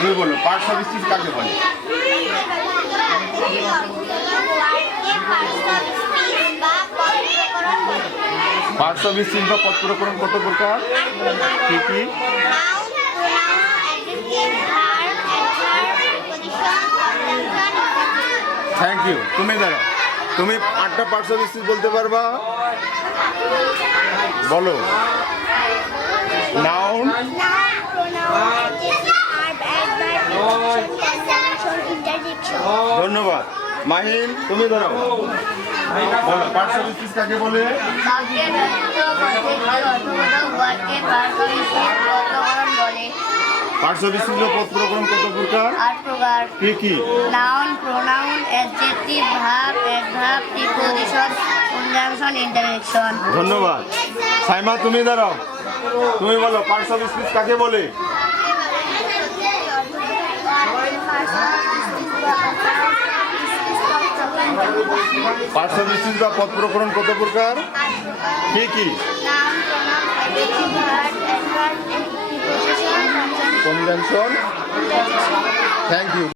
তুমি বলো parts of speech কাকে বলে? পার্টস অফ স্পিচ বা পদ প্রকরণ কত প্রকার? কি কি? Thank you. তুমি দাঁড়াও, তুমি 8টা পার্টস অফ স্পিচ বলতে পারবা? বলো। নাউন, ধন্যবাদ। মাহিন তুমি দাঁড়াও, বলো পার্টস অফ স্পিচ কাকে বলে? পার্টস অফ স্পিচ বা পদ প্রকরণ কত প্রকার? 8 প্রকার। কি কি? Noun, pronoun, adjective, verb, adverb, preposition, conjunction, interjection. ধন্যবাদ। সাইমা তুমি দাঁড়াও, তুমি বলো পার্টস অফ স্পিচ কাকে বলে? পার্টস অফ স্পিচ বা পদ প্রকরণ কত প্রকার? কি কি? Noun, pronoun, adjective, verb, adverb, preposition, conjunction. Thank you.